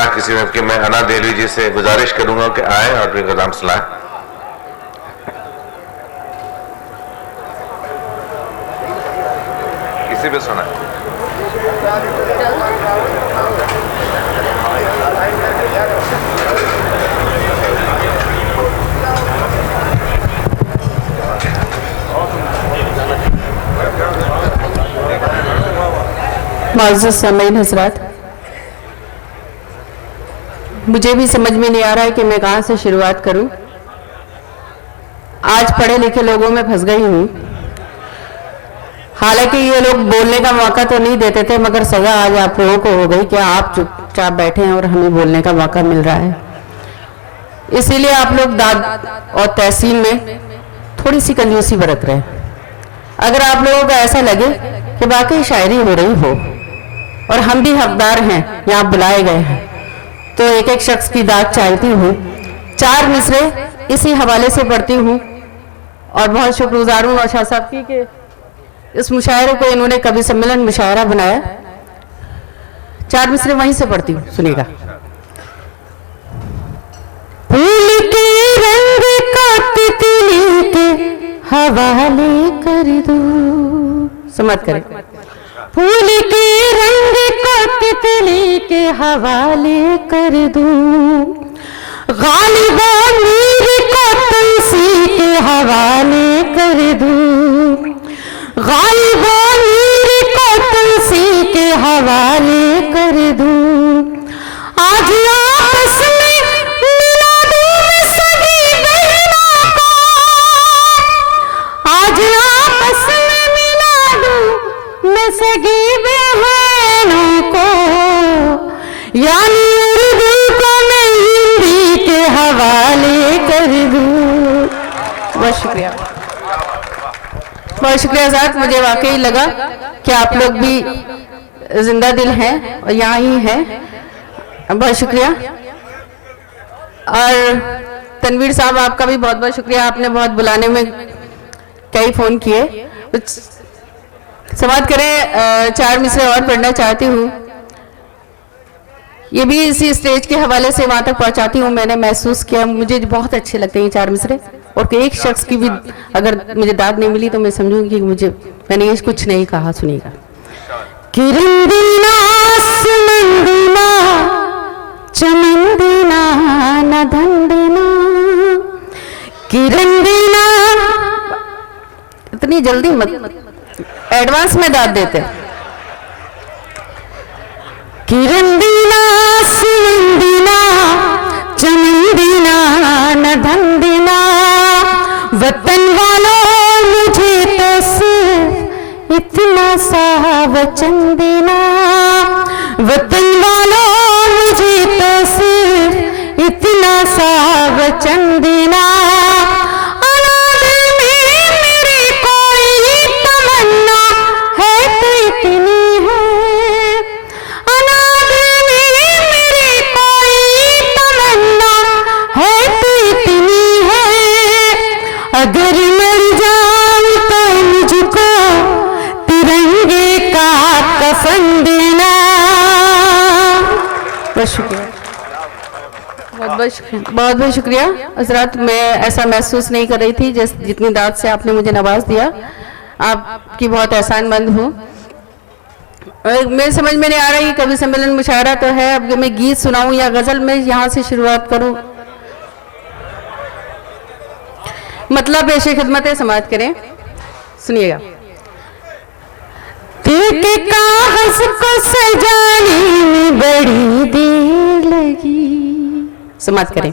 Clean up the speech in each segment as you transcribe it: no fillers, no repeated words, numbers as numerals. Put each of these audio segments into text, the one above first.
जहाँ किसी ने कि मैं अना देवी जी से गुजारिश करूंगा कि आए और फिर कलाम सुनाएं। किसी पे सुना मुअज़्ज़ज़ सामीन हज़रात, मुझे भी समझ में नहीं आ रहा है कि मैं कहाँ से शुरुआत करूं। आज पढ़े लिखे लोगों में फंस गई हूँ। हालांकि ये लोग बोलने का मौका तो नहीं देते थे, मगर सजा आज आप लोगों को हो गई कि आप चुपचाप बैठे हैं और हमें बोलने का मौका मिल रहा है। इसीलिए आप लोग दाद और तहसीन में थोड़ी सी कंजूसी बरत रहे हैं। अगर आप लोगों को ऐसा लगे कि वाकई शायरी हो रही हो और हम भी हकदार हैं, यहाँ बुलाए गए हैं, तो एक एक शख्स की दाद चाहती हूँ। 4 मिसरे इसी हवाले से पढ़ती हूँ और बहुत शुक्रगुजार हूँ शाह साहब की कि इस मुशायरे को इन्होंने कवि सम्मेलन मुशायरा बनाया। 4 मिसरे वहीं से पढ़ती हूँ, सुनिएगा। फूल के रंग का तितली के हवाले कर दूं, समाप्त करें। फूल के रंग को तितली के हवाले कर दूं, गालिबा मीर को तुलसी के हवाले कर दूं, गालिबा मीर को तुलसी के हवाले कर दूं। आज आपस में मिला दूं मैं सभी बहनों को, आज आपस में मिला दूं मैं सगी बहनों को, यानी उर्दू को मैं हिंदी के हवाले कर दूं। बहुत शुक्रिया, बहुत शुक्रिया साहब। मुझे वाकई लगा कि आप लोग भी जिंदा दिल हैं और यहाँ ही हैं। बहुत शुक्रिया। और तनवीर साहब, आपका भी बहुत बहुत शुक्रिया। आपने बहुत बुलाने में कई फ़ोन किए। समाप्त करें। 4 मिसरे और पढ़ना चाहती हूँ। ये भी इसी स्टेज के हवाले से वहाँ तक पहुँचाती हूँ। मैंने महसूस किया, मुझे बहुत अच्छे लगते हैं 4 मिसरे, और एक शख्स की भी अगर मुझे दाद नहीं मिली तो मैं समझूंगी कि मैंने ये कुछ नहीं कहा। सुनिएगा। किरंदीना सुमंदीना चमंदीना न धंदीना, किरंदीना, इतनी जल्दी मत, एडवांस में दाद देते। किरंदीना सुमंदीना चमंदीना न धंदीना, वतन वालों मुझे तो सिर्फ इतना सा वचन देना, वतन वालों मुझे तो सिर्फ इतना सा वचन देना। अनाज में मेरी कोई तमन्ना है तो इतनी है, अनाज में मेरी कोई तमन्ना है तो इतनी है, अगर मर जाऊं तो मुझको तिरंगे का कफन देना। बहुत शुक्रिया, बहुत बहुत शुक्रिया, बहुत बहुत शुक्रिया हज़रात। मैं ऐसा महसूस नहीं कर रही थी जितनी दाद से आपने मुझे नवाज दिया। आपकी बहुत एहसानमंद हूँ। मेरे समझ में नहीं आ रहा है, कवि सम्मेलन मुशायरा तो है, अब मैं गीत सुनाऊं या गज़ल में यहाँ से शुरुआत करूं। मतलब पेश खिदमत समाप्त करें। सुनिएगा। दिल के कागज को सजाने में बड़ी देर लगी, समाप्त करें।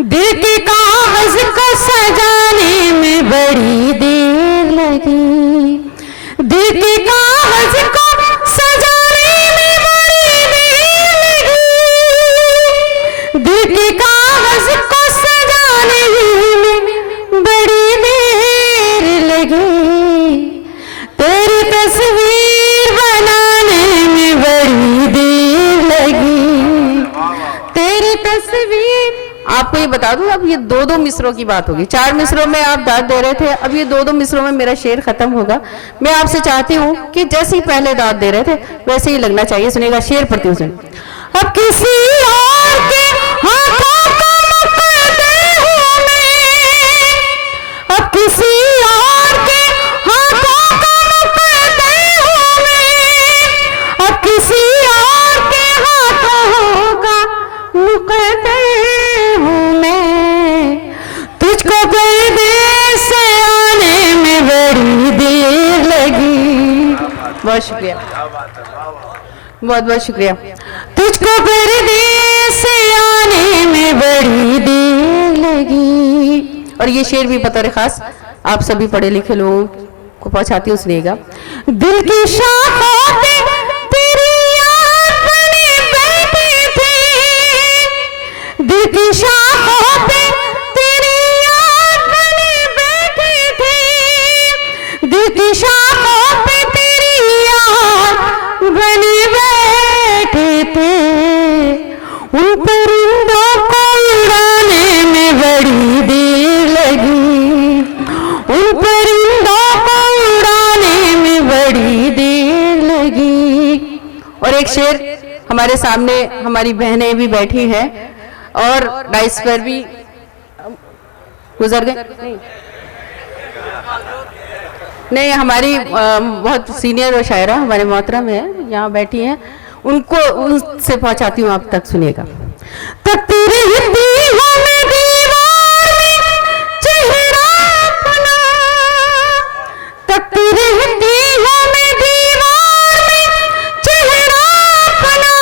दिल के कागज को सजाने में बड़ी देर लगी, दिल के कागज को सजाने में बड़ी देर लगी, दिल के कागज को सजाने में बड़ी देर लगी, तेरी तस्वीर बनाने में बड़ी देर लगी, तेरी तस्वीर। आपको ये बता दूं, अब ये 2-2 मिसरों की बात होगी। 4 मिसरों में आप दाद दे रहे थे, अब ये 2-2 मिसरों में मेरा शेर खत्म होगा। मैं आपसे चाहती हूँ कि जैसे ही पहले दाद दे रहे थे वैसे ही लगना चाहिए। सुनेगा, शेर पढ़ती हूँ। सुन। अब किसी बहुत शुक्रिया, बहुत बहुत शुक्रिया। तुझको परदेस आने में बड़ी देर लगी, और ये शेर भी बतौर खास आप सभी पढ़े लिखे लोगों को पहुंचाती हूँ, सुनिएगा। दिल की शाखों पे तेरी याद बनी बैठी थी, दिल की शाखों पे तेरी याद बनी बैठी थी, दिल की शाखों पे तेरी याद बनी बैठे थे, उन परिंदों को उड़ाने में बड़ी देर लगी, उन परिंदों को उड़ाने में बड़ी देर लगी। और एक शेर हमारे सामने हमारी बहनें भी बैठी हैं और डाइस पर भी गुजर गए, नहीं हमारी बहुत सीनियर शायरा हमारे मोहतरम है यहाँ बैठी हैं, उनको उनसे पहुंचाती हूँ, आप तक सुनिएगा। तकदीर दीवार में दीवार में चेहरा अपना, तकदीर दीवार में दीवार में चेहरा अपना,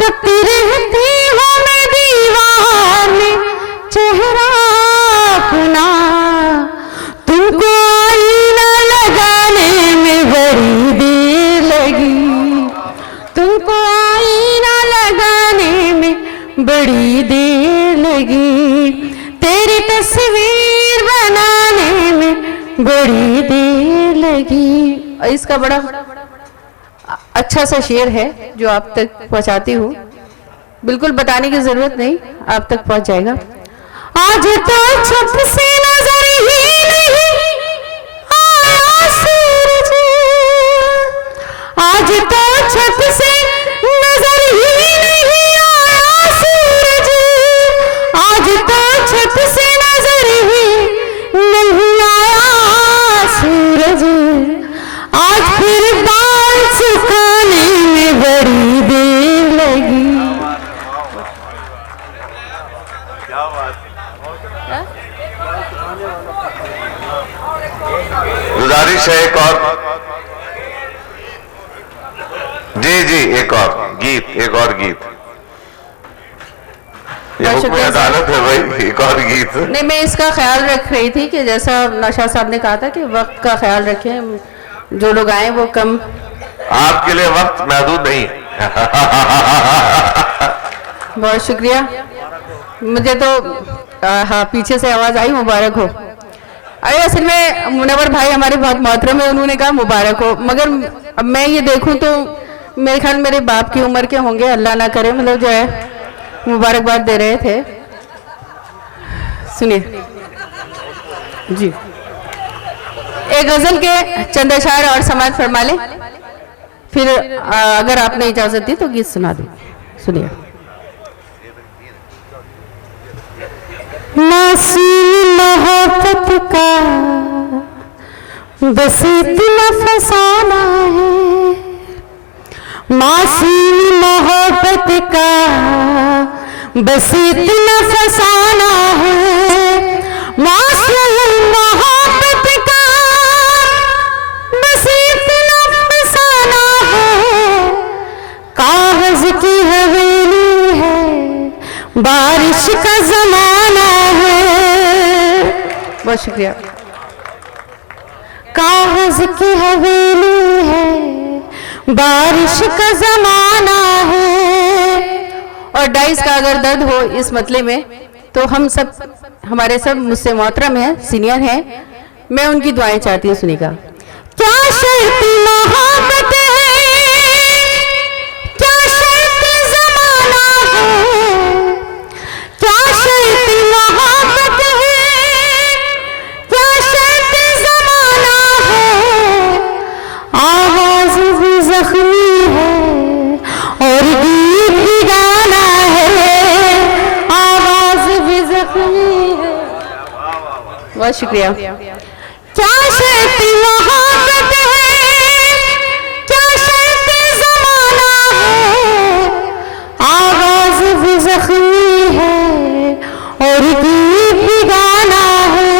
तकदीर दीवार में दीवार में चेहरा अपना, तुमको आईना लगाने में बड़ी देर लगी, तुमको आईना लगाने में बड़ी देर लगी, तेरी तस्वीर बनाने में बड़ी देर लगी। और इसका बड़ा अच्छा सा शेर है जो आप तक पहुंचाती हूँ, बिल्कुल बताने की जरूरत नहीं, आप तक पहुंच जाएगा। आज तो छत से नजर ही नहीं आया सूरज, आज तो छत से नजर ही नहीं आया सूरज, आज तो छत से नजर ही नहीं आया सूरज, आज फिर बाल सुखाने में बड़ी देर लगी। गुजारिश है एक और, जी जी एक और गीत, एक और गीत, ये हुक्म अदालत है भाई, एक और गीत। नहीं मैं इसका ख्याल रख रही थी कि जैसा नौशाद साहब ने कहा था कि वक्त का ख्याल रखें, जो लोग आए वो कम, आपके लिए वक्त महदूद नहीं। बहुत शुक्रिया। मुझे तो हाँ पीछे से आवाज आई मुबारक हो। अरे असल में मुनव्वर भाई हमारे बहुत मोहतरम है, उन्होंने कहा मुबारक हो, मगर अब मैं ये देखूं तो मेरे ख्याल मेरे बाप की उम्र के होंगे, अल्लाह ना करे, मतलब जो है मुबारकबाद दे रहे थे। सुनिए जी, एक गजल के चंद अशार और समाज फरमा ले, फिर अगर आपने इजाजत दी तो गीत सुना दूं। सुनिए। मासूम मोहब्बत का बस इतना फसाना है, मासूम मोहब्बत का बस इतना फसाना है, मासूम मोहब्बत का बस इतना फसाना है, कागज की हवेली है, बारिश का जमाना है। बहुत शुक्रिया। कागज की हवेली है, बारिश का जमाना है। और डाइस का अगर दर्द हो इस मतले में तो हम सब, हमारे सब मुझसे मोहतरम हैं, सीनियर हैं, मैं उनकी दुआएं चाहती हूँ, सुनिएगा। क्या शर्त मोहब्बत है, क्या शर्त जमाना है, क्या शर्त मोहब्बत है, क्या शर्त जमाना है, आवाज भी जख्मी है और गीत भी गाना है, आवाज भी जख्मी है। बहुत शुक्रिया। क्या शर्त मोहब्बत है, क्या शर्त जमाना है, आवाज भी जख्मी है और गीत भी गाना है।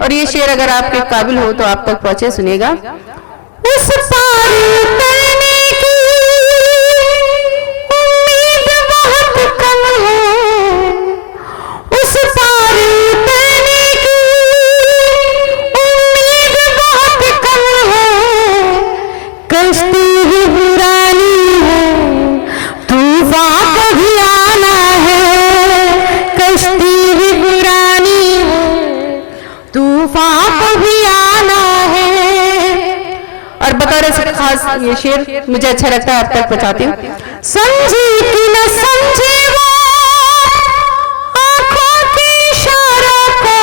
और ये शेर अगर आपके काबिल हो तो आप तक पहुंचे, सुनिएगा। उस पार उतरने की उम्मीद बहुत कम है, उस पार उतरने की उम्मीद बहुत कम है, कश्ती भी पुरानी है, तूफान कभी आना है, कश्ती भी पुरानी है, तूफान कभी आना है। और बतौर ऐसे खास ये शेर मुझे अच्छा लगता है, आप तक पहुंचाती हूँ। समझी कि न समझे वो आंखों के इशारों को,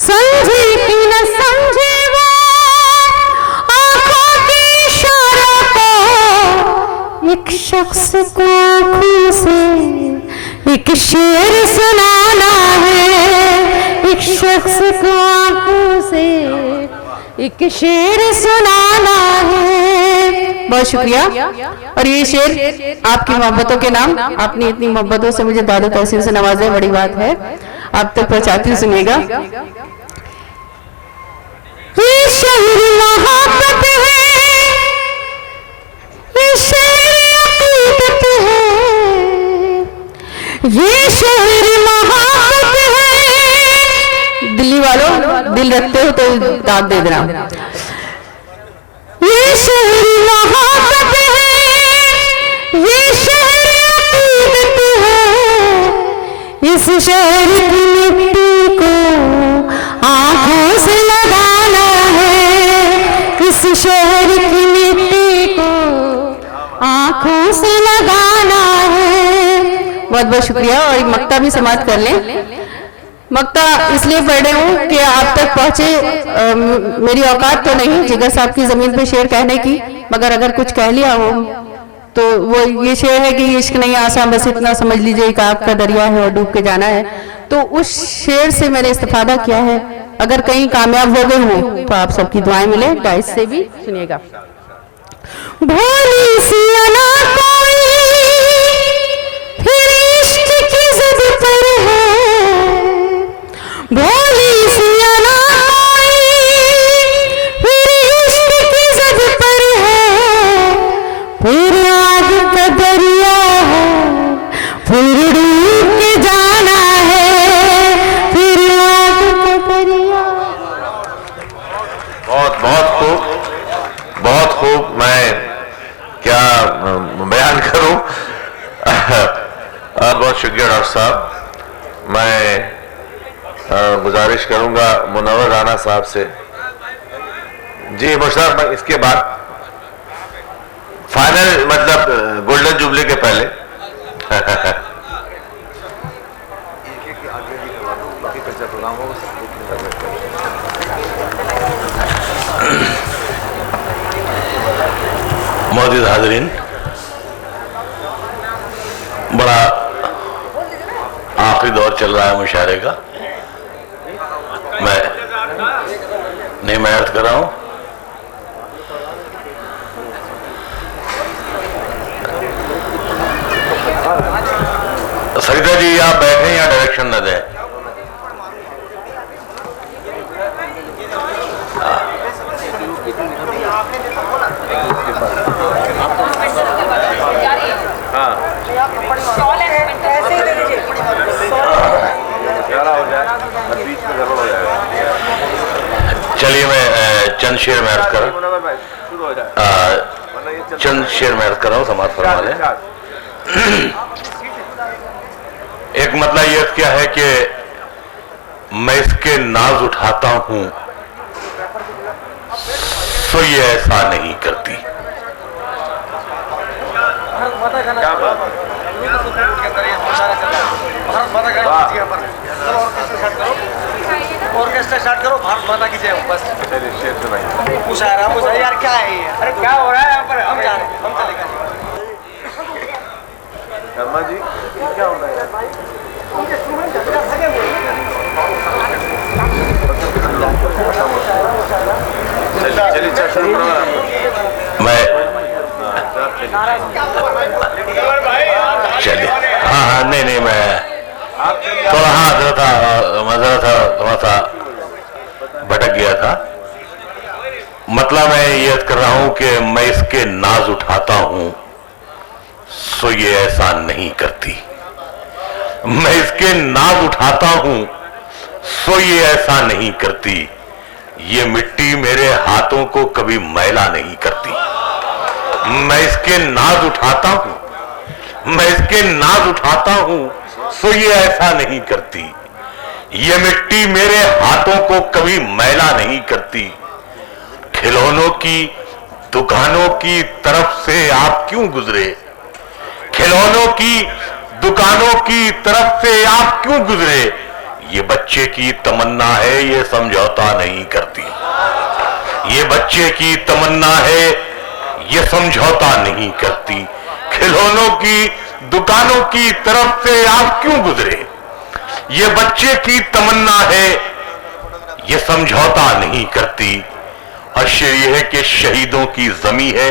समझी कि न समझे वो आंखों के इशारों को, एक शख्स को आंखों से एक शेर सुनाना है, एक शख्स को आंखों से एक शेर सुनाना है। बहुत शुक्रिया। और ये शेर आपकी मोहब्बतों के नाम, आपने इतनी मोहब्बतों से मुझे दादो तहसीन से नवाजा, बड़ी बात है, आप तक पहुंचाती हूँ, सुनिएगा। ये शहर मोहब्बत है, ये शहर अकीदत है, ये शहर मोहब्बत है। दिल्ली वालों दिल रखते हो तो दाद दे देना। ये शहर मोहब्बत है, ये शहर अकीदत है, इस शहर की मिट्टी को आंखों से लगाना है, इस शहर की मिट्टी को आंखों से लगाना है। बहुत बहुत शुक्रिया। और एक मक्ता भी समाप्त कर लें। मक्ता इसलिए पढ़ रही हूँ कि आप तक पहुँचे, मेरी औकात तो नहीं जिगर साहब की ज़मीन पे शेर कहने की, मगर अगर कुछ कह लिया हो तो वो ये शेर है कि इश्क नहीं आसान, बस इतना समझ लीजिए कि आपका दरिया है और डूब के जाना है। तो उस शेर से मैंने इस्तेफादा किया है। अगर कहीं कामयाब हो गई हूँ तो आप सबकी दुआएं मिले। डाइस से भी सुनिएगा। भोली सी अना कोई फिर इश्क की जिद पर है, भोली सी अना कोई फिर इश्क की जिद पर है, फिर आग का दरिया है, फिर डूब के जाना है, फिर आग का दरिया। बहुत बहुत खूब, बहुत खूब। मैं क्या बयान करूं। बहुत शुक्रिया डॉक्टर साहब। मैं गुजारिश करूंगा मुनव्वर राना साहब से। जी मुशर्रफ, मैं इसके बाद फाइनल मतलब गोल्डन जुबली के पहले मौजूद हाजरीन, बड़ा आखिरी दौर चल रहा है मुशायरे का। मैं अर्ज कर रहा हूं, सरिता जी आप बैठे या डायरेक्शन न दें। चलिए मैं चंद शेर में अर्ज कर रहा हूँ, समाज फरमा लें। एक मतलब ये क्या है कि मैं इसके नाज उठाता हूं तो ये ऐसा नहीं करती। ऑर्केस्ट्रा स्टार्ट करो, भारत माता की जय हो। बस मुशायरा मुशायरा यार क्या है ये? अरे क्या हो रहा है यहाँ पर? हम जा रहे हैं, हम चलेंगे। शर्मा जी क्या हो रहा है? मैं चलिए हाँ नहीं मैं थोड़ा थोड़ा सा भटक गया था। मतलब मैं ये कर रहा हूं कि मैं इसके नाज उठाता हूं सो ये ऐसा नहीं करती। मैं इसके नाज उठाता हूं सो ये ऐसा नहीं करती। ये मिट्टी मेरे हाथों को कभी मैला नहीं करती। मैं इसके नाज उठाता हूं, मैं इसके नाज उठाता हूं सो ये ऐसा नहीं करती। ये मिट्टी मेरे हाथों को कभी मैला नहीं करती। खिलौनों की दुकानों की तरफ से आप क्यों गुजरे? खिलौनों की दुकानों की तरफ से आप क्यों गुजरे? ये बच्चे की तमन्ना है, ये समझौता नहीं करती। ये बच्चे की तमन्ना है, ये समझौता नहीं करती। खिलौनों की दुकानों की तरफ से आप क्यों गुजरे? ये बच्चे की तमन्ना है, ये समझौता नहीं करती। आश्चर्य यह है कि शहीदों की जमी है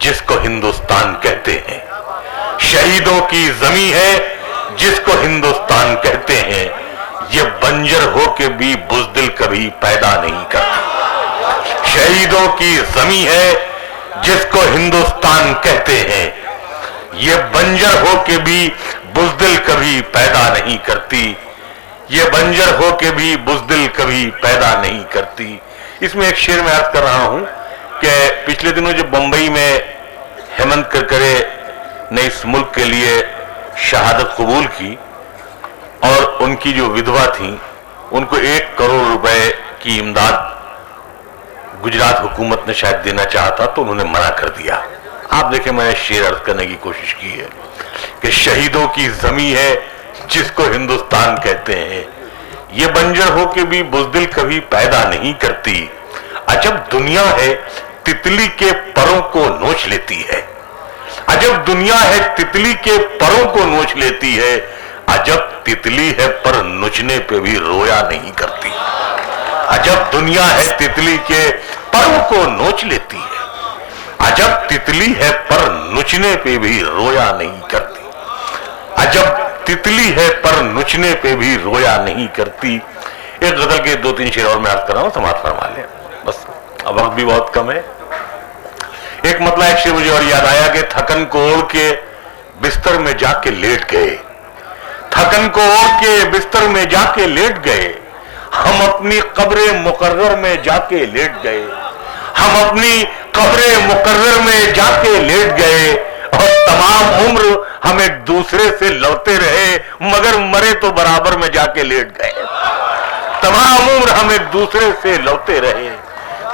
जिसको हिंदुस्तान कहते हैं। शहीदों की जमी है जिसको हिंदुस्तान कहते हैं। ये बंजर हो के भी बुज़दिल कभी पैदा नहीं करती। शहीदों की जमी है जिसको हिंदुस्तान कहते हैं। ये बंजर हो के भी बुज़दिल कभी पैदा नहीं करती। ये बंजर हो के भी बुज़दिल कभी पैदा नहीं करती। इसमें एक शेर में अर्ज कर रहा हूं कि पिछले दिनों जो बंबई में हेमंत करकरे ने इस मुल्क के लिए शहादत कबूल की और उनकी जो विधवा थी उनको 1 करोड़ रुपए की इमदाद गुजरात हुकूमत ने शायद देना चाहता तो उन्होंने मना कर दिया। आप देखें, मैंने शेर अर्ज करने की कोशिश की है कि शहीदों की जमी है जिसको हिंदुस्तान कहते हैं। ये बंजर हो के भी बुज़दिल कभी पैदा नहीं करती। अजब दुनिया है तितली के परों को नोच लेती है। अजब दुनिया है तितली के परों को नोच लेती है। अजब तितली है पर नोचने पे भी रोया नहीं करती। अजब दुनिया है तितली के परों को नोच लेती है। अजब तितली है पर नोचने पे भी रोया नहीं करती। अजब तितली है पर नुचने पे भी रोया नहीं करती। एक गजल के 2-3 शेर और मैं अर्ज कर रहा हूं, समाप्त फरमा लें, बस अब वक्त भी बहुत कम है। एक मतलब एक शेर मुझे और याद आया कि थकन को ओढ़ के बिस्तर में जाके लेट गए। थकन को ओढ़ के बिस्तर में जाके लेट गए। हम अपनी कब्रे मुकर्रर में जाके लेट गए। हम अपनी कब्रे मुकर्रर में जाके लेट गए और तमाम उम्र हम एक दूसरे से लड़ते रहे मगर मरे तो बराबर में जाके लेट गए। तमाम उम्र हम एक दूसरे से लड़ते रहे।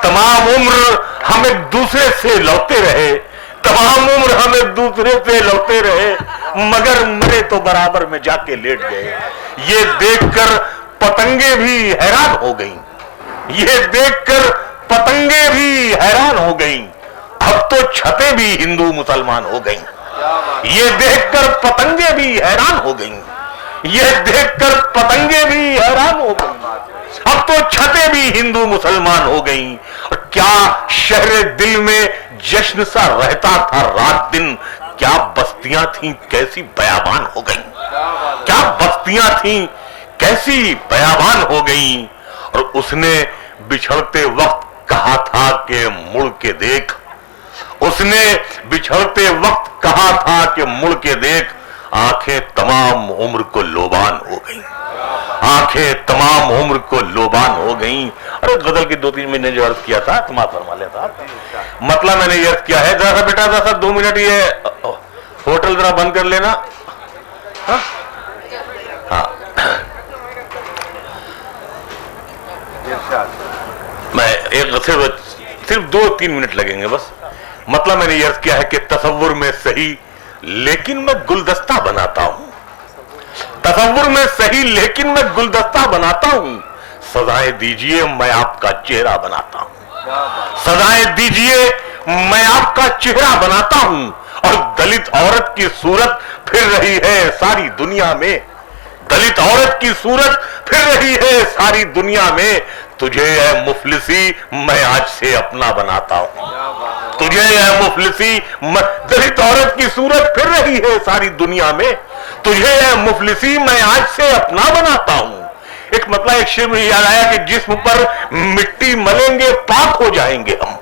तमाम उम्र हम एक दूसरे से लड़ते रहे। तमाम उम्र हम एक दूसरे से लड़ते रहे मगर मरे तो बराबर में जाके लेट गए। ये देखकर पतंगे भी हैरान हो गईं। ये देखकर पतंगे भी हैरान हो गईं। अब तो छतें भी हिंदू मुसलमान हो गईं। ये देखकर पतंगे भी हैरान हो गईं। ये देखकर पतंगे भी हैरान हो गईं। अब तो छतें भी हिंदू मुसलमान हो गईं। और क्या शहर दिल में जश्न सा रहता था रात दिन। क्या बस्तियां थीं कैसी बयाबान हो गईं। क्या बस्तियां थीं कैसी बयाबान हो गईं। और उसने बिछड़ते वक्त कहा था कि मुड़ के देख। उसने बिछड़ते वक्त कहा था कि मुड़ के देख। आंखें तमाम उम्र को लोबान हो गईं। आंखें तमाम उम्र को लोबान हो गईं। अरे गजल की 2-3 महीने जो अर्ज किया था समाप्त फरमा लेता। मतलब मैंने ये अर्ज किया है, जरा बेटा जरा 2 मिनट ये होटल जरा बंद कर लेना। हाँ मैं एक सिर्फ 2-3 मिनट लगेंगे बस। मतलब मैंने ये अर्ज किया है कि तसव्वुर में सही लेकिन मैं गुलदस्ता बनाता हूं। तसव्वुर में सही लेकिन मैं गुलदस्ता बनाता हूं। सजाएं दीजिए मैं आपका चेहरा बनाता हूं। सजाएं दीजिए मैं आपका चेहरा बनाता हूं। और दलित औरत की सूरत फिर रही है सारी दुनिया में। दलित औरत की सूरत फिर रही है सारी दुनिया में। तुझे है मुफलिसी मैं आज से अपना बनाता हूं। तुझे है मुफलिसी दलित औरत की सूरत फिर रही है सारी दुनिया में। तुझे है मुफलिसी मैं आज से अपना बनाता हूं। एक मतलब एक शेर मुझे याद आया कि जिस्म पर मिट्टी मलेंगे पाक हो जाएंगे हम,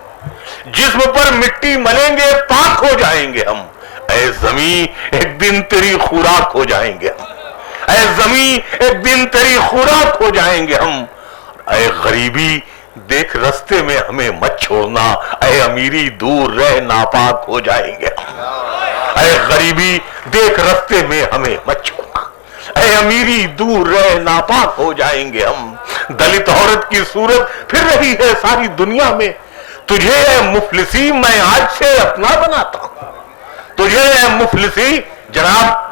जिस्म पर मिट्टी मलेंगे पाक हो जाएंगे हम, ऐ ज़मी एक दिन तेरी खुराक हो जाएंगे हम, ऐ ज़मी एक दिन तेरी खुराक हो जाएंगे हम, ऐ गरीबी देख रस्ते में हमें मत छोड़ना, ऐ अमीरी दूर रह नापाक हो जाएंगे हम, ऐ गरीबी देख रस्ते में हमें मत छोड़ना, ऐ अमीरी दूर रह नापाक हो जाएंगे हम। दलित औरत की सूरत फिर रही है सारी दुनिया में, तुझे ऐ मुफलिसी मैं आज से अपना बनाता हूं, तुझे ऐ मुफलिसी जनाब,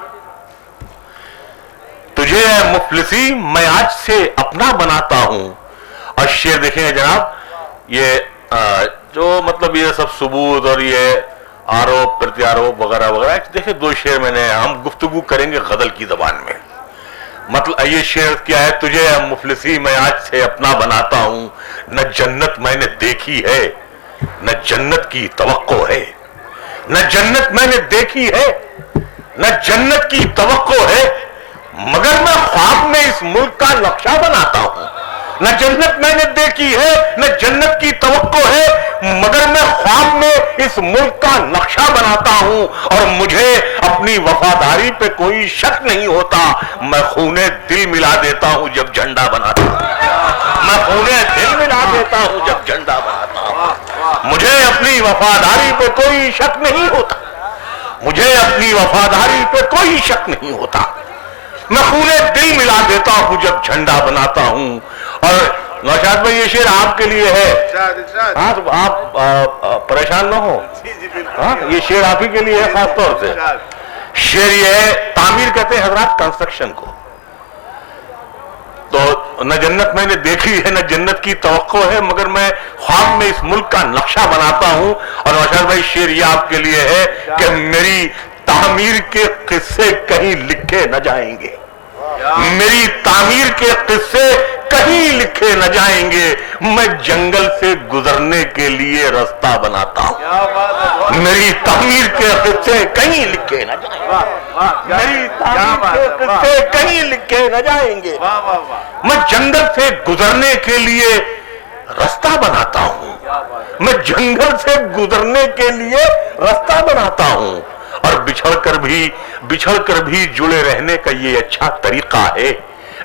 तुझे ऐ मुफलिसी मैं आज से अपना बनाता हूं। और शेर देखेंगे जनाब, ये जो मतलब ये सब सबूत और ये आरोप प्रत्यारोप वगैरह वगैरह, देखिए दो शेर मैंने, हम गुफ्तगू करेंगे गजल की जबान में। मतलब ये शेर क्या है, तुझे मुफलिसी मैं आज से अपना बनाता हूं, न जन्नत मैंने देखी है न जन्नत की तवक्को है, न जन्नत मैंने देखी है न जन्नत की तवक्को है, मगर मैं ख्वाब में इस मुल्क का नक्शा बनाता हूं, न जन्नत मैंने देखी है न जन्नत की तवक्को है, मगर मैं ख्वाब में इस मुल्क का नक्शा बनाता हूं, और मुझे अपनी वफादारी पे कोई शक नहीं होता, मैं खूने दिल मिला देता हूं जब झंडा बनाता हूं, मैं खूने दिल मिला देता हूं जब झंडा बनाता हूं, मुझे अपनी वफादारी पे कोई शक नहीं होता, मुझे अपनी वफादारी पे कोई शक नहीं होता, मैं खूने दिल मिला देता हूं जब झंडा बनाता हूं। और नौशाद भाई ये शेर आपके लिए है, हाँ तो आप परेशान ना हो, हाँ ये शेर आप ही के लिए है खास तौर से। शेर ये है, तामीर कहते हैं हजरात कंस्ट्रक्शन को, तो न जन्नत मैंने देखी है न जन्नत की तवक्को है, मगर मैं ख्वाब में इस मुल्क का नक्शा बनाता हूं। और नौशाद भाई शेर ये आपके लिए है कि मेरी तामीर के किस्से कहीं लिखे न जाएंगे, मेरी तामीर के किस्से कहीं लिखे न जाएंगे, मैं जंगल से गुजरने के लिए रास्ता बनाता हूं, मेरी तामीर के किस्से कहीं लिखे न जाएंगे, मेरी तामीर के किस्से कहीं लिखे न जाएंगे, मैं जंगल से गुजरने के लिए रास्ता बनाता हूं, मैं जंगल से गुजरने के लिए रास्ता बनाता हूं, और बिछड़कर भी जुड़े रहने का ये अच्छा तरीका है,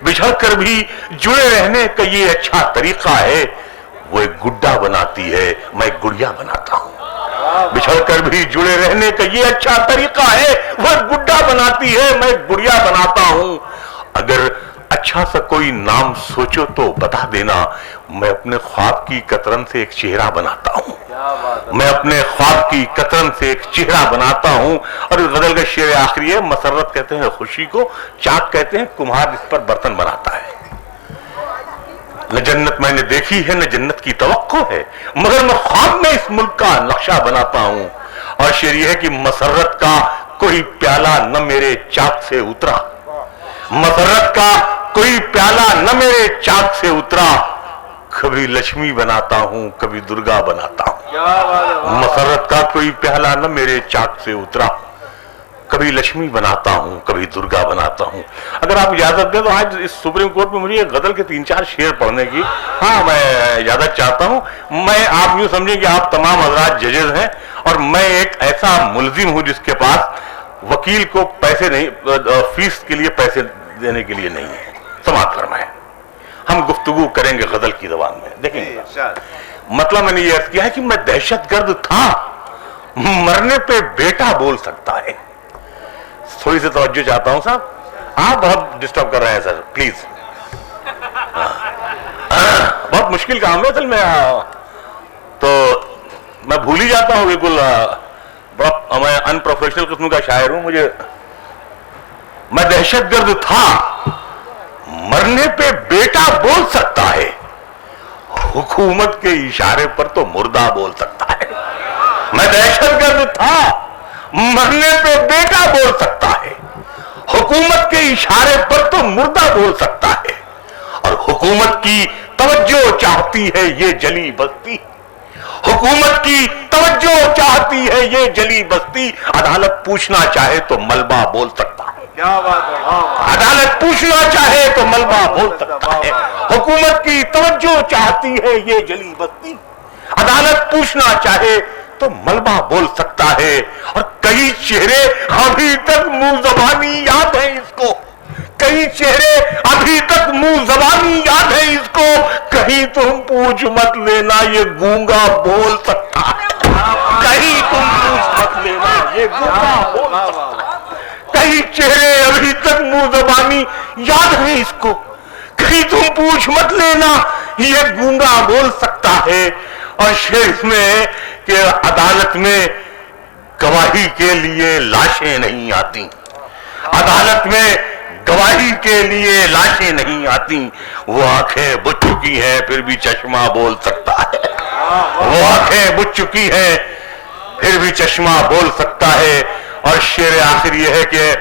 बिछड़कर भी जुड़े रहने का ये अच्छा तरीका है, वो एक गुड्डा बनाती है मैं गुड़िया बनाता हूं, बिछड़कर भी जुड़े रहने का ये अच्छा तरीका है, वो गुड्डा बनाती है मैं गुड़िया बनाता हूं। अगर अच्छा सा कोई नाम सोचो तो बता देना, मैं अपने ख्वाब की कतरन से एक चेहरा बनाता हूं, मैं अपने ख्वाब की कतरन से एक चेहरा बनाता हूं। और गजल का शेर आखिरी है, मसरत कहते हैं खुशी को, चाक कहते हैं कुम्हार इस पर बर्तन बनाता है, न जन्नत मैंने देखी है न जन्नत की तवक्को है, मगर मैं ख्वाब में इस मुल्क का नक्शा बनाता हूं। और शेर यह है कि मसरत का कोई प्याला न मेरे चाक से उतरा, मसरत का कोई प्याला न मेरे चाक से उतरा, कभी लक्ष्मी बनाता हूं कभी दुर्गा बनाता हूं, मसरत का कोई प्याला न मेरे चाक से उतरा, कभी लक्ष्मी बनाता हूं कभी दुर्गा बनाता हूं। अगर आप इजाजत दें तो आज इस सुप्रीम कोर्ट में मुझे गजल के 3-4 शेर पढ़ने की, हाँ मैं इजाजत चाहता हूं। मैं, आप यूं समझें कि आप तमाम हजरात जजेस हैं और मैं एक ऐसा मुलजिम हूं जिसके पास वकील को पैसे नहीं, फीस के लिए पैसे देने के लिए नहीं है। समाप्त फरमाएं, हम गुफ्तगू करेंगे गजल की जबान में। देखेंगे मतलब मैंने ये अर्ज किया है कि मैं दहशतगर्द था, मरने पे बेटा बोल सकता है। थोड़ी सी तवज्जो चाहता हूं साहब, आप बहुत डिस्टर्ब कर रहे हैं सर, प्लीज। बहुत मुश्किल काम है असल में, तो मैं भूल ही जाता हूं बिल्कुल, बहुत मैं अनप्रोफेशनल किस्म का शायर हूं। मैं दहशतगर्द था, मरने पे बेटा बोल सकता है, हुकूमत के इशारे पर तो मुर्दा बोल सकता है। मैं दहशतगर्द था, मरने पे बेटा बोल सकता है, हुकूमत के इशारे पर तो मुर्दा बोल सकता है, और हुकूमत की तवज्जो चाहती है ये जली बस्ती, हुकूमत की तवज्जो चाहती है ये जली बस्ती, अदालत पूछना चाहे तो मलबा बोल सकता है, क्या बात है, वाह वाह। अदालत पूछना चाहे तो मलबा बोल सकता है। हुकूमत की तवज्जो चाहती है ये जली बस्ती। अदालत पूछना चाहे तो मलबा बोल सकता है। और कई चेहरे अभी तक मुंह जबानी याद है इसको, कई चेहरे अभी तक मुंह जबानी याद है इसको। कहीं तुम पूछ मत लेना ये गूंगा बोल सकता है, कहीं तुम पूछ मत लेना ये गूंगा बोल सकता है। कई चेहरे अभी तक मुंह जबानी याद है इसको, कहीं तुम पूछ मत लेना ये गूंगा बोल सकता है। और शेर में कि अदालत में गवाही के लिए लाशें नहीं आती, अदालत में गवाही के लिए लाशें नहीं आती। वो आंखें बुझ चुकी हैं फिर भी चश्मा बोल सकता है, वो आंखें बुझ चुकी हैं फिर भी चश्मा बोल सकता है। और शेर आखिर यह है कि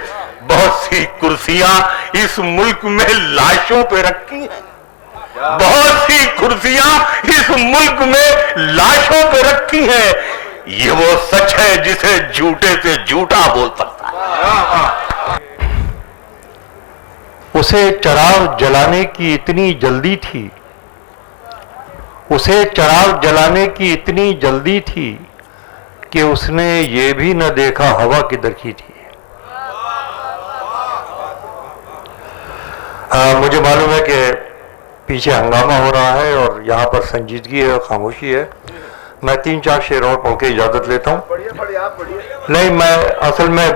बहुत सी कुर्सियां इस मुल्क में लाशों पे रखी हैं, बहुत सी कुर्सियां इस मुल्क में लाशों पे रखी हैं। ये वो सच है जिसे झूठे से झूठा बोल सकता है। उसे चिराग जलाने की इतनी जल्दी थी, उसे चिराग जलाने की इतनी जल्दी थी कि उसने ये भी न देखा हवा किधर की थी। मुझे मालूम है कि पीछे हंगामा हो रहा है और यहाँ पर संजीदगी है और खामोशी है। मैं 3-4 शेर और पढ़ के इजाजत लेता हूँ। नहीं, मैं असल में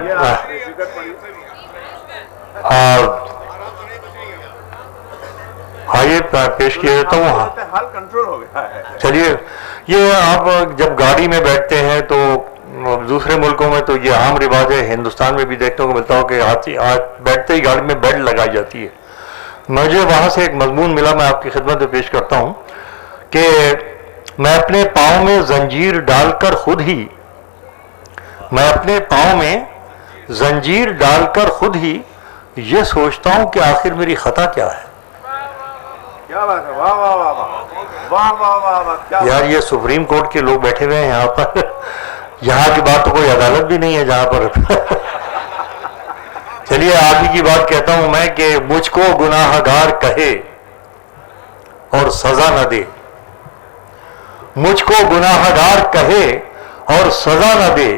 हाँ ये पेश किया देता हूँ। हाल कंट्रोल हो गया है। चलिए, ये आप जब गाड़ी में बैठते हैं तो दूसरे मुल्कों में तो ये आम रिवाज है, हिंदुस्तान में भी देखने को मिलता हो कि बैठते ही गाड़ी में बेड लगाई जाती है। मुझे वहाँ से एक मजमून मिला, मैं आपकी खिदमत में पेश करता हूँ कि मैं अपने पाँव में जंजीर डालकर खुद ही, मैं अपने पाँव में जंजीर डालकर खुद ही ये सोचता हूँ कि आखिर मेरी खता क्या है। क्या बात है, वाह वाह वाह वाह वाह वाह वाह वाह। क्या यार ये सुप्रीम कोर्ट के लोग बैठे हुए हैं यहाँ पर, यहाँ की बात तो कोई अदालत भी नहीं है जहाँ पर चलिए आप ही की बात कहता हूं मैं कि मुझको गुनाहगार कहे और सजा न दे, मुझको गुनाहगार कहे और सजा न दे,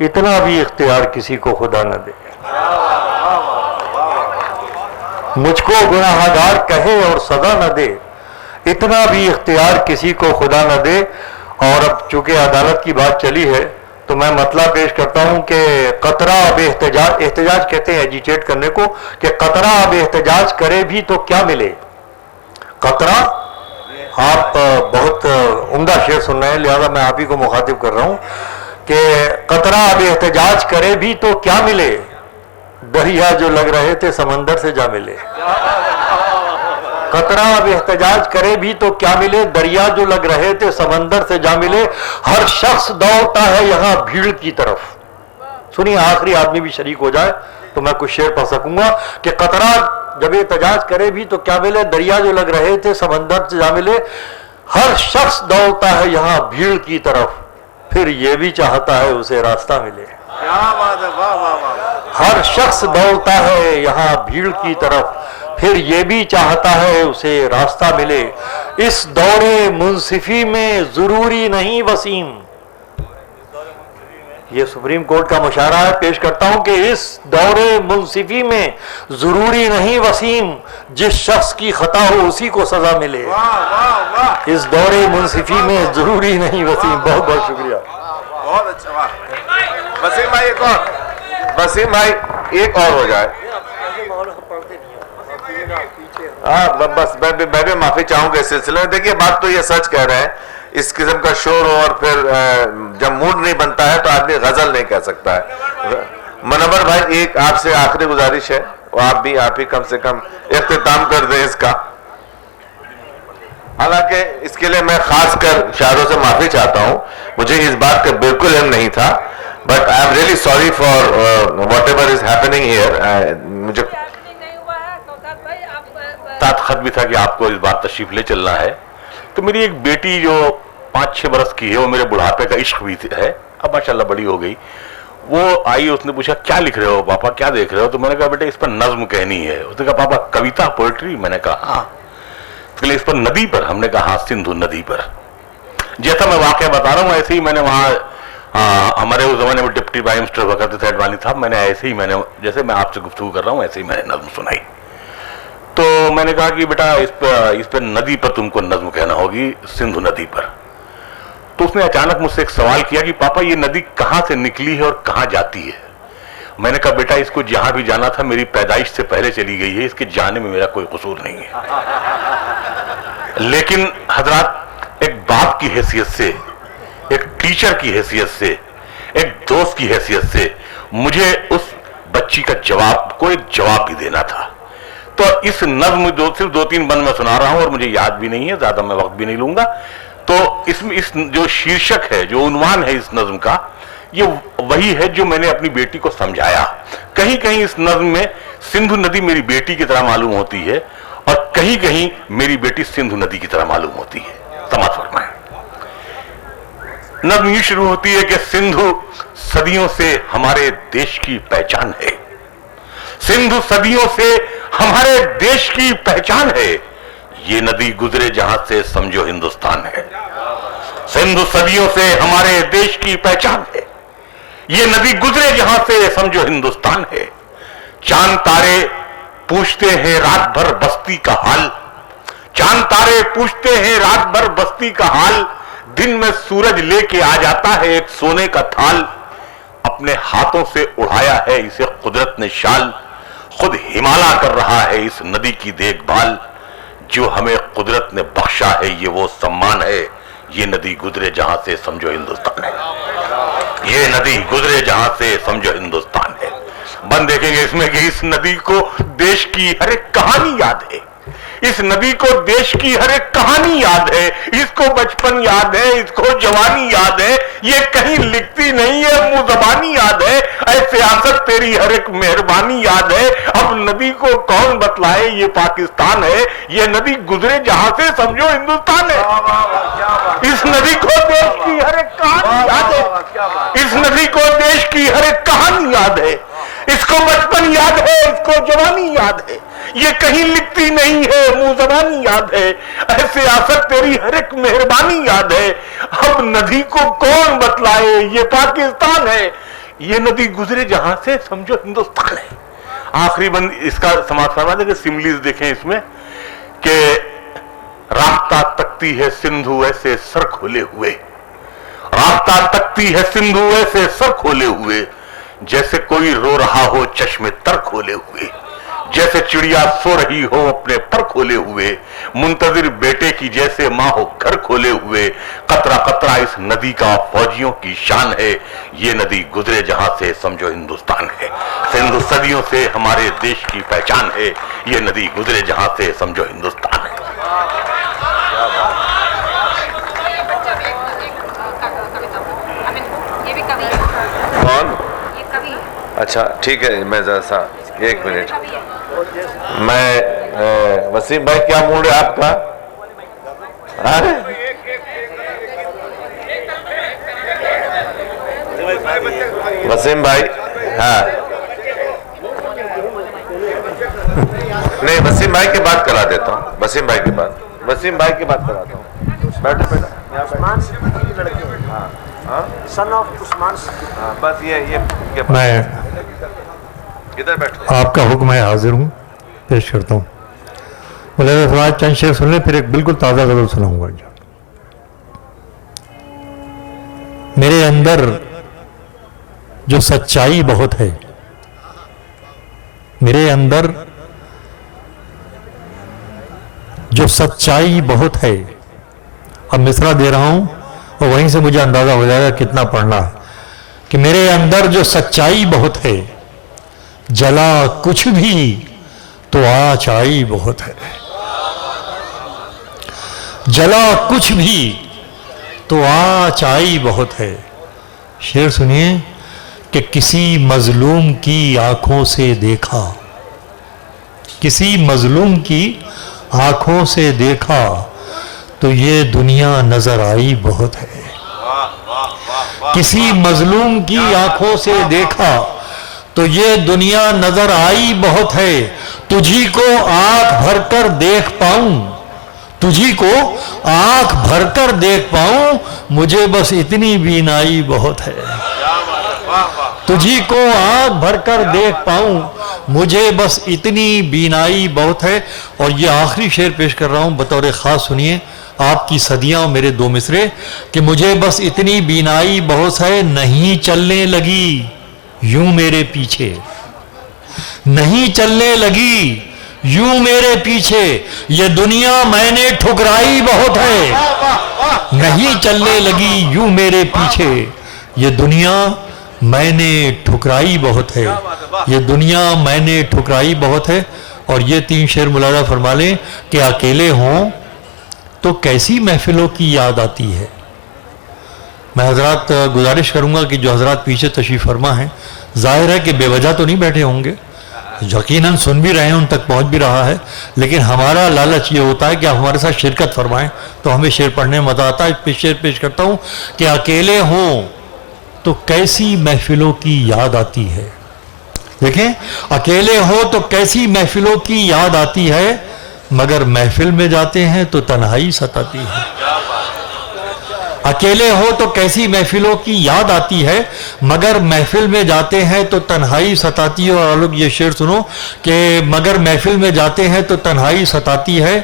इतना भी इख्तियार किसी को खुदा न दे। मुझको गुनाहगार कहे और सजा न दे, इतना भी इख्तियार किसी को खुदा न दे। और अब चूंकि अदालत की बात चली है तो मैं मतलब पेश करता हूं कि कतरा अब एहतजाज, एहतजाज कहते हैं एजिटेट करने को, कि कतरा अब एहतजाज करे भी तो क्या मिले। कतरा, आप बहुत उम्दा शेर सुन रहे हैं लिहाजा मैं आप ही को मुखातिब कर रहा हूं कि कतरा अब एहतजाज करे भी तो क्या मिले, दरिया जो लग रहे थे समंदर से जा मिले। कतरा अब एहतजाज करे भी तो क्या मिले, दरिया जो लग रहे थे समंदर से जा मिले। हर शख्स दौड़ता है यहाँ भीड़ की तरफ। सुनिए, आखिरी आदमी भी शरीक हो जाए तो मैं कुछ शेर पढ़ सकूंगा कि कतरा जब एहतजाज करे भी तो क्या मिले, दरिया जो लग रहे थे समंदर से जा मिले। हर शख्स दौड़ता है यहाँ भीड़ की तरफ, फिर ये भी चाहता है उसे रास्ता मिले। क्या बात है, वाह वाह वाह। हर शख्स दौड़ता है यहाँ भीड़ की तरफ, फिर ये भी चाहता है उसे रास्ता मिले। इस दौरे मुंसिफी में जरूरी नहीं वसीम, ये सुप्रीम कोर्ट का मुशारा है, पेश करता हूं कि इस दौरे मुंसिफी में जरूरी नहीं वसीम, जिस शख्स की खता हो उसी को सजा मिले। वाह वाह वाह, इस दौरे मुंसिफी में जरूरी नहीं वसीम। बहुत बहुत शुक्रिया। बहुत अच्छा, वाह। वसीम भाई एक और, वसीम भाई एक और हो जाए। हाँ बस मैं भी माफी चाहूंगा इस सिलसिले में। देखिए बात तो ये सच कह रहे हैं, इस किस्म का शोर हो और फिर जब मूड नहीं बनता है तो आदमी गजल नहीं कह सकता है। मनवर भाई एक आपसे आखिरी गुजारिश है, आप ही कम से कम इख्तिताम कर दें इसका। हालांकि इसके लिए मैं खास कर शायरों से माफी चाहता हूं, मुझे इस बात का बिल्कुल इल्म नहीं था, but I am really sorry for what ever is happening here. मुझे साथ खत भी था कि आपको इस बार तशरीफ ले चलना है। तो मेरी एक बेटी जो 5-6 बरस की है, वो मेरे बुढ़ापे का इश्क भी है, अब माशाल्लाह बड़ी हो गई, वो आई, उसने पूछा क्या लिख रहे हो पापा, क्या देख रहे हो? तो मैंने कहा बेटा इस पर नज्म कहनी है। उसने कहा पापा कविता, पोएट्री? मैंने कहा हाँ। उसके लिए इस पर नदी पर? हमने कहा हाँ, सिंधु नदी पर। जैसा मैं वाकया बता रहा हूँ ऐसे ही मैंने वहां हमारे उस जमाने में डिप्टी प्राइम मिनिस्टर हुआ करते थे अडवाणी साहब, मैंने ऐसे ही मैंने जैसे मैं आपसे गुफ्तगू कर रहा हूँ ऐसे ही मैंने नज्म सुनाई। तो मैंने कहा कि बेटा इस पर नदी पर तुमको नज्म कहना होगी, सिंधु नदी पर। तो उसने अचानक मुझसे एक सवाल किया कि पापा ये नदी कहां से निकली है और कहां जाती है? मैंने कहा बेटा इसको जहां भी जाना था मेरी पैदाइश से पहले चली गई है, इसके जाने में मेरा कोई कसूर नहीं है। लेकिन हजरात, एक बाप की हैसियत से, एक टीचर की हैसियत से, एक दोस्त की हैसियत से मुझे उस बच्ची का जवाब को एक जवाब भी देना था। तो इस नज्म सिर्फ 2-3 बंद मैं सुना रहा हूं और मुझे याद भी नहीं है, ज्यादा मैं वक्त भी नहीं लूंगा। तो इसमें इस जो शीर्षक है, जो उन्वान है इस नज्म का, ये वही है जो मैंने अपनी बेटी को समझाया। कहीं कहीं इस नज्म में सिंधु नदी मेरी बेटी की तरह मालूम होती है और कहीं कहीं मेरी बेटी सिंधु नदी की तरह मालूम होती है। समाज फरमाएं। नज्म यूं शुरू होती है कि सिंधु सदियों से हमारे देश की पहचान है। सिंधु सदियों से हमारे देश की पहचान है। ये नदी गुजरे जहां से समझो हिंदुस्तान है। सिंधु सदियों से हमारे देश की पहचान है। ये नदी गुजरे जहां से समझो हिंदुस्तान है। चांद तारे पूछते हैं रात भर बस्ती का हाल। चांद तारे पूछते हैं रात भर बस्ती का हाल। दिन में सूरज लेके आ जाता है एक सोने का थाल। अपने हाथों से उड़ाया है इसे कुदरत ने शाल। खुद हिमालय कर रहा है इस नदी की देखभाल। जो हमें कुदरत ने बख्शा है ये वो सम्मान है। ये नदी गुजरे जहां से समझो हिंदुस्तान है। ये नदी गुजरे जहां से समझो हिंदुस्तान है। बंद देखेंगे इसमें कि इस नदी को देश की हर एक कहानी याद है। इस नदी को देश की हर एक कहानी याद है। इसको बचपन याद है, इसको जवानी याद है। ये कहीं लिखती नहीं है, मुंह जबानी याद है। ऐसे आसत तेरी हर एक मेहरबानी याद है। अब नदी को कौन बतलाए ये पाकिस्तान है। ये नदी गुजरे जहां से समझो हिंदुस्तान है। इस नदी को देश की हर एक कहानी याद है। इस नदी को देश की हर एक कहानी याद है। इसको बचपन याद है, इसको जवानी याद है। ये कहीं लिखती नहीं है, मुंह जबानी याद है। ऐसे आसत तेरी हर एक मेहरबानी याद है। अब नदी को कौन बतलाए ये पाकिस्तान है। ये नदी गुजरे जहां से समझो हिंदुस्तान है। आखिरी बंद इसका समाज फरमा देंगे, सिमलीज देखें इसमें कि रास्ता तकती है सिंधु ऐसे सर खोले हुए। रास्ता तकती है सिंधु ऐसे सर खोले हुए। जैसे कोई रो रहा हो चश्मे तर खोले हुए। जैसे चिड़िया सो रही हो अपने पर खोले हुए। मुंतजिर बेटे की जैसे माँ हो घर खोले हुए। कतरा कतरा इस नदी का फौजियों की शान है। ये नदी गुजरे जहां से समझो हिंदुस्तान है। सिंधु सदियों से हमारे देश की पहचान है। ये नदी गुजरे जहां से समझो हिंदुस्तान है। कौन? अच्छा ठीक है, मैं जरा सा 1 मिनट। मैं वसीम भाई क्या मूड है आपका? वसीम भाई, हाँ नहीं, वसीम भाई की बात करा देता हूँ। वसीम भाई की बात, वसीम भाई की बात कराता हूँ। बैठो बेटा। उस्मान सिद्दीकी की लड़की है। हाँ, सन ऑफ उस्मान सिद्दीकी। हाँ बस ये मैं इधर बैठो। आपका हुक्म है, हाजिर हूँ, पेश करता हूँ। मुलाज़ा साहब चंद शेर सुन लें, फिर एक बिल्कुल ताज़ा गज़ल सुनाऊंगा। मेरे अंदर जो सच्चाई बहुत है, मेरे अंदर जो सच्चाई बहुत है। अब मिसरा दे रहा हूं और वहीं से मुझे अंदाजा हो जाएगा कितना पढ़ना है। कि मेरे अंदर जो सच्चाई बहुत है, जला कुछ भी तो आँच आई बहुत है। जला कुछ भी तो आँच आई बहुत है। शेर सुनिए कि किसी मजलूम की आंखों से देखा, किसी मजलूम की आंखों से देखा तो ये दुनिया नजर आई बहुत है। किसी मजलूम की आंखों से देखा तो ये दुनिया नजर आई बहुत है, तुझी को आंख भरकर देख पाऊं, तुझी को आंख भरकर देख पाऊं, मुझे बस इतनी बीनाई बहुत है। तुझी को आंख भरकर देख पाऊं, मुझे बस इतनी बीनाई बहुत है। और ये आखिरी शेर पेश कर रहा हूं बतौर खास, सुनिए आपकी सदियां मेरे दो मिसरे कि मुझे बस इतनी बीनाई बहुत है, नहीं चलने लगी यूं मेरे पीछे, नहीं चलने लगी यूं मेरे पीछे, ये दुनिया मैंने ठुकराई बहुत है, नहीं चलने लगी यूं मेरे पीछे, ये दुनिया मैंने ठुकराई बहुत है, ये दुनिया मैंने ठुकराई बहुत है। और ये 3 शेर मुलाजा फरमा लें कि अकेले हों तो कैसी महफिलों की याद आती है। मैं हजरात गुजारिश करूंगा कि जो हजरात पीछे तशरीफ फरमा हैं, जाहिर है कि बेवजह तो नहीं बैठे होंगे, यकीनन सुन भी रहे हैं, उन तक पहुंच भी रहा है, लेकिन हमारा लालच ये होता है कि आप हमारे साथ शिरकत फरमाएं तो हमें शेर पढ़ने में मजा आता है। शेर पेश करता हूं कि अकेले हों तो कैसी महफिलों की याद आती है। देखें, अकेले हो तो कैसी महफिलों की याद आती है, मगर महफिल में जाते हैं तो तन्हाई सताती है। अकेले हो तो कैसी महफिलों की याद आती है, मगर महफिल में जाते हैं तो तन्हाई सताती है। और लोग ये शेर सुनो कि मगर महफिल में जाते हैं तो तन्हाई सताती है,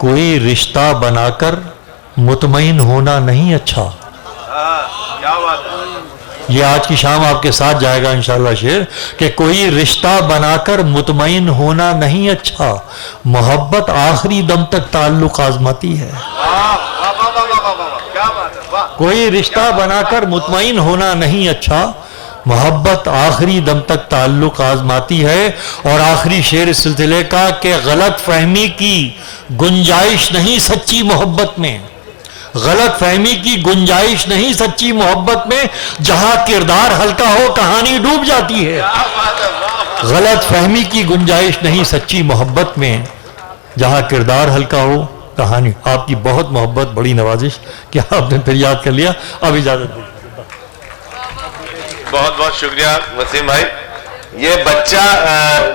कोई रिश्ता बनाकर मुतमईन होना नहीं अच्छा। क्या बात है। ये आज की शाम आपके साथ जाएगा इंशाअल्लाह शेर कि कोई रिश्ता बनाकर मुतमईन होना नहीं अच्छा, मोहब्बत आखिरी दम तक ताल्लुक आजमाती है। क्या बात है, वाह। कोई रिश्ता बनाकर मुतमईन होना नहीं अच्छा, मोहब्बत आखिरी दम तक ताल्लुक आजमाती है। और आखिरी शेर इस सिलसिले का कि गलत फहमी की गुंजाइश नहीं सच्ची मोहब्बत में, गलत फहमी की गुंजाइश नहीं सच्ची मोहब्बत में, जहां किरदार हल्का हो कहानी डूब जाती है। गलत फहमी की गुंजाइश नहीं सच्ची मोहब्बत में, जहां किरदार हल्का हो कहानी। आपकी बहुत मोहब्बत, बड़ी नवाजिश कि आपने फिर याद कर लिया। अब इजाजत दीजिए। बहुत बहुत शुक्रिया वसीम भाई। ये बच्चा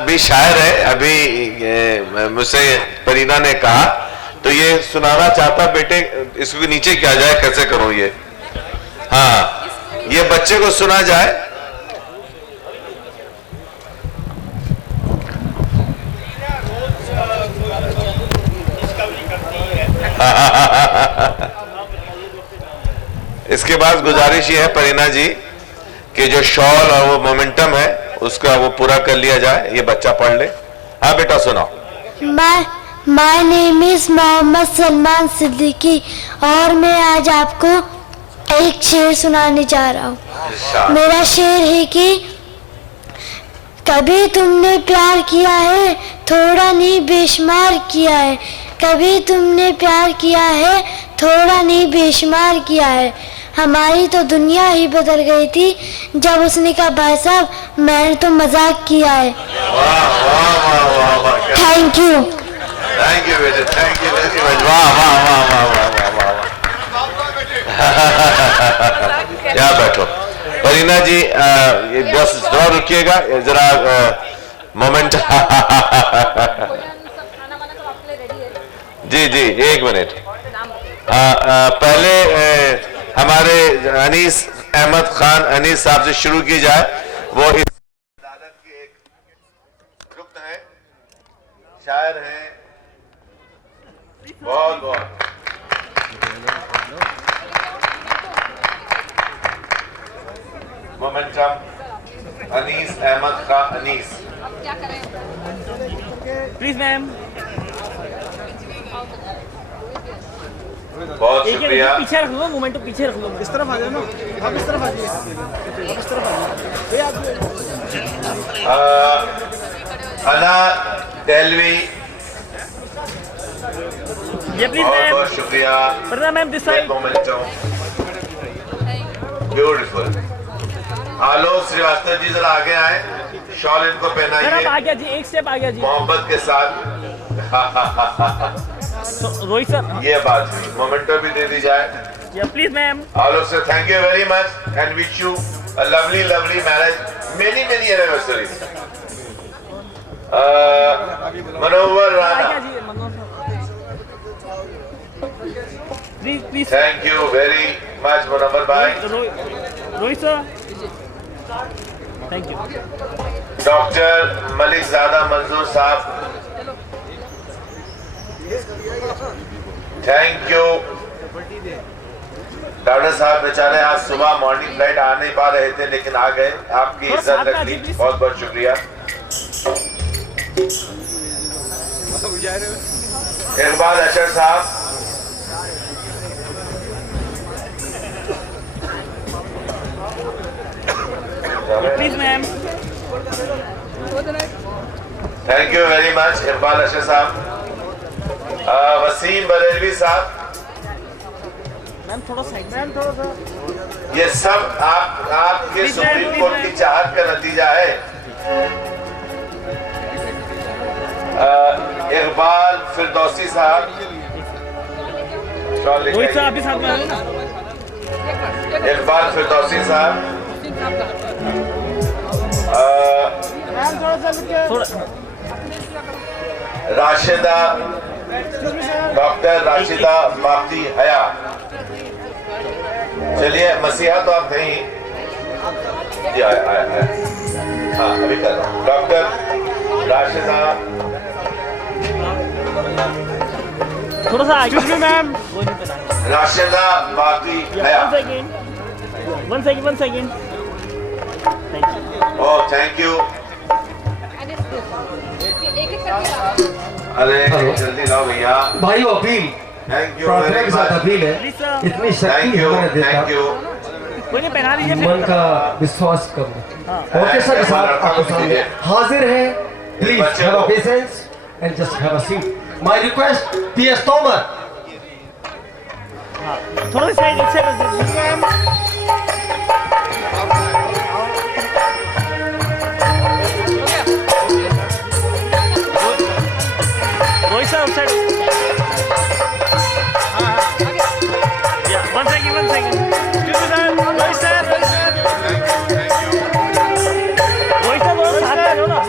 भी शायर है, अभी मुझसे परीना ने कहा, तो ये सुनाना चाहता। बेटे इसको नीचे क्या जाए, कैसे करूं ये? हाँ, ये बच्चे को सुना जाए। इसके बाद गुजारिश ये है परीना जी कि जो शॉल और वो मोमेंटम है उसका वो पूरा कर लिया जाए। ये बच्चा पढ़ ले। हाँ बेटा सुनाओ। My name is Mohammad Salman Siddiqui और मैं आज आपको एक शेर सुनाने जा रहा हूँ। मेरा शेर है कि कभी तुमने प्यार किया है, थोड़ा नहीं बेशुमार किया है, कभी तुमने प्यार किया है, थोड़ा नहीं बेशुमार किया है, हमारी तो दुनिया ही बदल गई थी जब उसने कहा भाई साहब मैंने तो मजाक किया है। Thank you. थैंक यू बेटे, थैंक यू वेरी मच। वाह वाह वाह वाह वाह वाह वाह। क्या बैठो परीना जी, ये बस थोड़ा रुकिएगा जरा, मोमेंट। जी जी, एक मिनट। पहले हमारे अनीस अहमद खान अनीस साहब से शुरू की जाए। वो इस अदालत के एक रुकन है, शायर हैं, बहुत बहुत। मोमेंटम अनीस अहमद खान अनीस। Please ma'am. बहुत शुक्रिया। पीछे रख लो, मोमेंट पीछे रख लो। इस तरफ आ जाओ ना, आप इस तरफ आ जाइए, इस तरफ आ जाइए। अना तेलवी, ये प्लीज बहुत मैम। बहुत शुक्रिया। वरना मैम दिस साइड। ब्यूटीफुल। आलोक श्रीवास्तव जी जरा आगे आए, शॉल इनको सर आप पहनाइए आ गया जी, एक स्टेप आ गया जी। मोहब्बत के साथ। रोहित सर। ये बात हुई, मोमेंटो भी दे दी जाए। Yeah, please, ma'am. All of us, thank you very much and wish you a lovely, lovely marriage. Many, many anniversaries. Manohar Rana. Please, please. Thank you very much, Manohar bhai. Rohit sir. Thank you. Dr. Malik Zada Manzoor Saab. Thank you. Doctor साहब बेचारे आज सुबह morning flight आ नहीं पा रहे थे लेकिन आ गए, आपकी इज्जत रख ली, बहुत बहुत शुक्रिया। इकबाल अशर साहब, Please, ma'am. Thank you very much Iqbal Ashar साहब। वसीम बरेलवी साहब, मैम थोड़ा साइड, मैम थोड़ा सा। ये सब आपके सुप्रीम कोर्ट की चाहत का नतीजा है। इकबाल फिरदौसी साहब, रोहित साहब भी साथ में आए ना। इकबाल फिरदौसी साहब, थोड़ा राशिदा, डॉक्टर राशिदा बाकी हया। चलिए मसीहा तो आप नहीं, आया। हाँ अभी कर रहा हूँ। डॉक्टर राशिदा, थोड़ा सा आगे मैम। राशिदा बाकी हया। One second. Thank you. Oh thank you. अरे जल्दी लाओ भैया। भाई अपील, थैंक यू प्रार्थना वेरी के साथ मच। अपील है, Please, sir. इतनी थैंक शक्ति यू, हमें देता, थैंक यू। कोई नहीं पहना दीजिए। मन का विश्वास करो। ओके सर, साहब आपको सामने हाजिर है। Please have a patience and just have a seat. My request PS Tomar. थोड़ा सा साइड, एक side. Rohit sir side. One second. Excuse me, sir. Rohit sir. Rohit sir दोनों साथ में हो ना।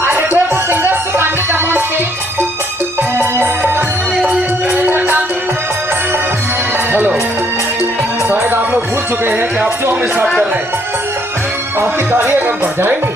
I request the singers to kindly come on stage. Hello, शायद आप लोग भूल चुके हैं कि आप क्यों हम स्टार्ट कर रहे हैं। आपकी तालियां कम बढ़ जाएंगी।